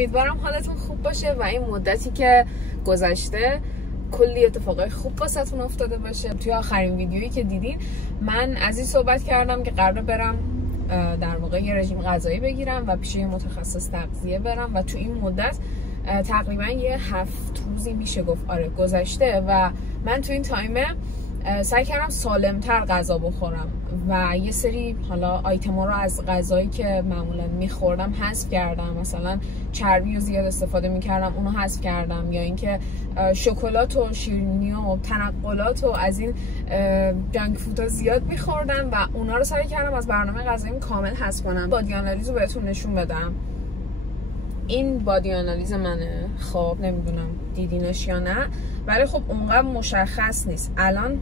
امیدوارم حالتون خوب باشه و این مدتی که گذشته کلی اتفاقای خوب واسهتون افتاده باشه. توی آخرین ویدیویی که دیدین من از این صحبت کردم که قراره برم در واقع یه رژیم غذایی بگیرم و پیش یه متخصص تغذیه برم و تو این مدت تقریبا یه 7 روزی میشه گفت گذشته و من تو این تایمه سعی کردم سالمتر غذا بخورم و یه سری حالا آیتما رو از غذایی که معمولا میخوردم حذف کردم. مثلا چربی رو زیاد استفاده میکردم، اونو حذف کردم، یا اینکه شکلات و شیرینی و تنقلات و از این جنک فودها زیاد میخوردم و اونا رو سعی کردم از برنامه غذاییم کامل حذف کنم. بادی آنالیز رو بهتون نشون بدم. این بادی آنالیز منه، خب نمیدونم دیدینش یا نه، ولی خب اونقدر مشخص نیست. الان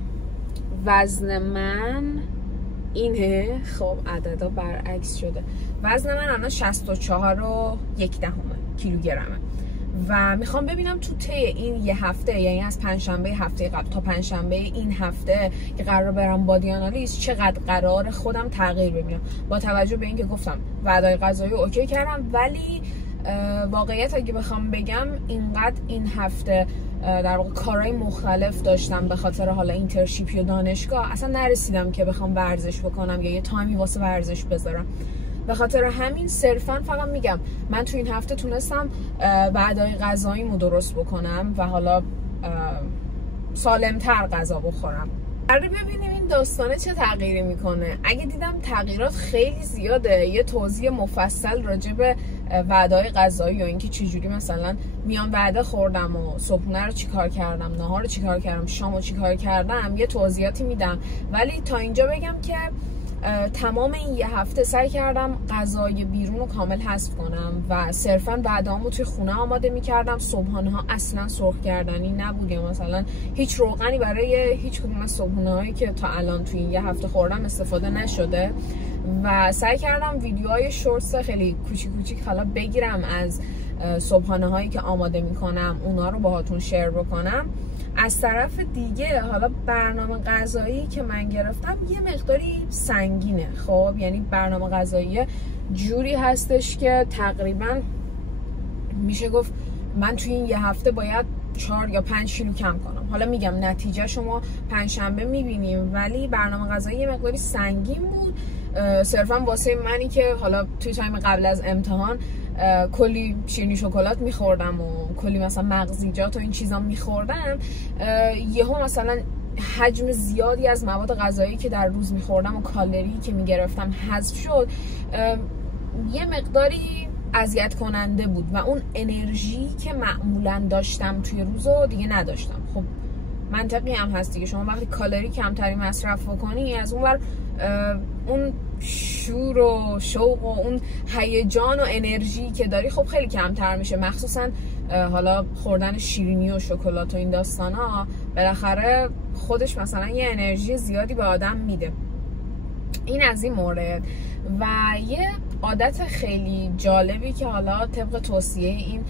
وزن من اینه، خب عددا برعکس شده. وزن من الان 64.1 کیلوگرمه و میخوام ببینم تو طی این یه هفته، یعنی از پنجشنبه هفته قبل تا پنجشنبه این هفته که قرار برم بادی آنالیز، چقدر قرار خودم تغییر ببینم با توجه به اینکه گفتم وعده‌های غذایی اوکی کردم، ولی واقعیت اگه بخوام بگم اینقدر این هفته در واقع کارهای مختلف داشتم به خاطر حالا اینترنشیپ یا دانشگاه، اصلا نرسیدم که بخوام ورزش بکنم یا یه تایمی واسه ورزش بذارم. به خاطر همین صرفا فقط میگم من تو این هفته تونستم وعده‌های غذاییمو درست بکنم و حالا سالمتر غذا بخورم. قراره ببینیم این داستانه چه تغییری میکنه. اگه دیدم تغییرات خیلی زیاده، یه توضیح مفصل راجع به وعده‌های غذایی یا اینکه چجوری مثلا میان وعده خوردم و صبحونه رو چیکار کردم، نهار رو چیکار کردم، شام رو چیکار کردم، یه توضیحاتی میدم. ولی تا اینجا بگم که تمام این یه هفته سعی کردم غذای بیرون رو کامل حذف کنم و صرفا وعده‌هامو توی خونه آماده میکردم. صبحانه ها اصلا سرخ کردنی نبود یا مثلا هیچ روغنی برای هیچ کدوم از صبحونه هایی که تا الان توی این یه هفته خوردم استفاده نشده و سعی کردم ویدیوهای شورتس خیلی کوچیک حالا بگیرم از صبحانه هایی که آماده میکنم، اونا رو باهاتون شیر بکنم. از طرف دیگه حالا برنامه غذایی که من گرفتم یه مقداری سنگینه، خب یعنی برنامه غذایی جوری هستش که تقریبا میشه گفت من توی این یه هفته باید 4 یا 5 کیلو کم کنم. حالا میگم نتیجه شما پنجشنبه میبینیم، ولی برنامه غذایی یه مقداری سنگین بود صرفا واسه منی که حالا توی تایم قبل از امتحان کلی شیرینی شکلات میخوردم و کلی مثلا مغزیجات و این چیزا میخوردم. یهو مثلا حجم زیادی از مواد غذایی که در روز میخوردم و کالری که میگرفتم حذف شد. یه مقداری اذیت کننده بود و اون انرژی که معمولا داشتم توی روزو دیگه نداشتم. خب منطقی هم هست دیگه، شما وقتی کالری کمتری مصرف بکنی از اون ور اون شور و شوق و اون هیجان و انرژی که داری خب خیلی کمتر میشه، مخصوصا حالا خوردن شیرینی و شکلات و این داستانا بالاخره خودش مثلا یه انرژی زیادی به آدم میده. این از این مورد. و یه عادت خیلی جالبی که حالا طبق توصیه این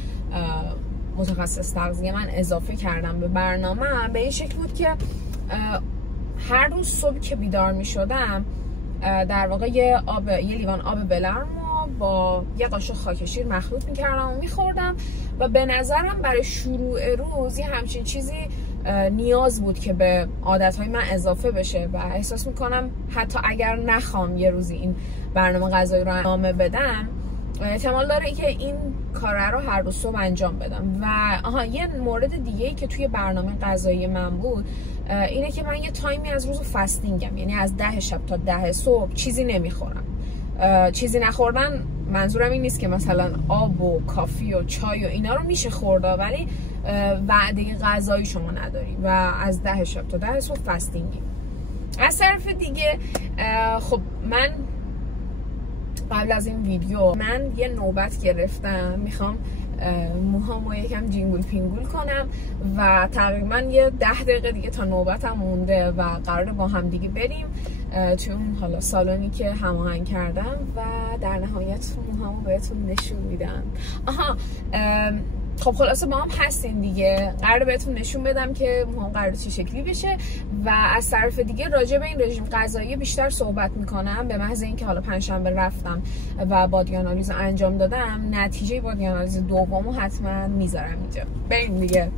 متخصص تغذیه من اضافه کردم به برنامه به این شکل بود که هر روز صبح که بیدار می شدم در واقع یه لیوان آب بلرمو با یه قاشق خاکشیر مخلوط می کردم و می خوردم و به نظرم برای شروع روز یه همچین چیزی نیاز بود که به عادتهای من اضافه بشه و احساس می کنم حتی اگر نخوام یه روزی این برنامه غذایی رو ادامه بدم احتمال داره که این کاره رو هر روز صبح انجام بدم. و یه مورد دیگه‌ای که توی برنامه غذایی من بود اینه که من یه تایمی از روز فستینگم، یعنی از 10 شب تا 10 صبح چیزی نمیخورم. چیزی نخوردن منظورم این نیست که مثلا آب و کافی و چای و اینا رو میشه خورده، ولی وعده غذایی شما نداری و از 10 شب تا 10 صبح فستینگی. از طرف دیگه خب من قبل از این ویدیو من یه نوبت گرفتم، میخوام موهامو یکم جینگول پینگول کنم و تقریبا یه 10 دقیقه دیگه تا نوبتم مونده و قراره با هم دیگه بریم توی اون حالا سالونی که هماهنگ کردم و در نهایت موهامو بهتون نشون میدم. خب خلاصه با هم هستین دیگه، قراره بهتون نشون بدم که موهام قراره چه شکلی بشه و از طرف دیگه راجع به این رژیم غذایی بیشتر صحبت میکنم، به محض اینکه حالا پنجشنبه رفتم و بادی آنالیز انجام دادم، نتیجه بادی آنالیز دومو حتما میذارم اینجا. بریم دیگه.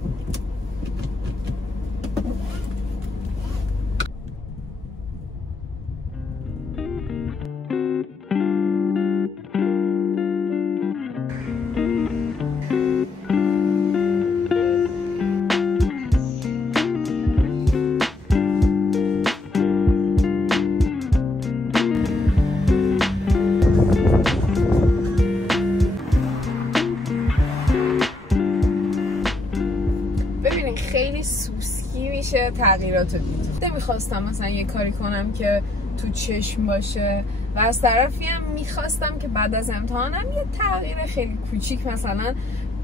خیلی سوسکی میشه تغییرات دید. نمیخواستم مثلا یه کاری کنم که تو چشم باشه و از طرفی هم میخواستم که بعد از امتحانم یه تغییر خیلی کوچیک مثلا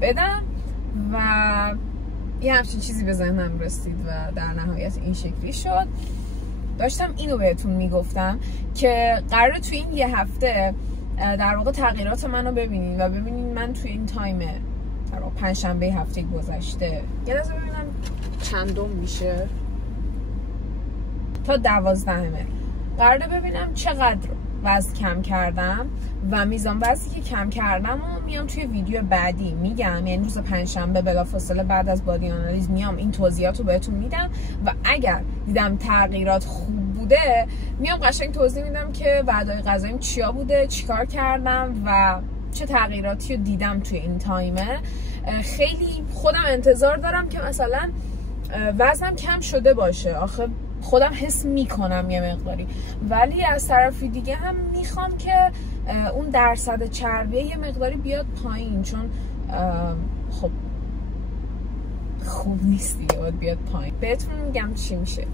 بدم و یه همچین چیزی به ذهنم رسید و در نهایت این شکلی شد. داشتم اینو بهتون میگفتم که قراره تو این یه هفته در واقع تغییرات منو ببینین و ببینین من تو این تایم پنجشنبه هفته گذشته یه لحظه ببینم چندم میشه تا 12 قراره ببینم چقدر وزن کم کردم و میزان وزنی که کم کردم و میام توی ویدیو بعدی میگم، یعنی روز پنجشنبه بلافاصله بعد از بادی آنالیز میام این توضیحات رو بهتون میدم و اگر دیدم تغییرات خوب بوده میام قشنگ توضیح میدم که وعده‌های غذاییم چیا بوده، چیکار کردم و چه تغییراتی رو دیدم توی این تایمه. خیلی خودم انتظار دارم که مثلا وزنم کم شده باشه، آخه خودم حس میکنم یه مقداری، ولی از طرف دیگه هم میخوام که اون درصد چربی یه مقداری بیاد پایین، چون خب خوب نیست دیگه، باید بیاد پایین. بهتون میگم چی میشه.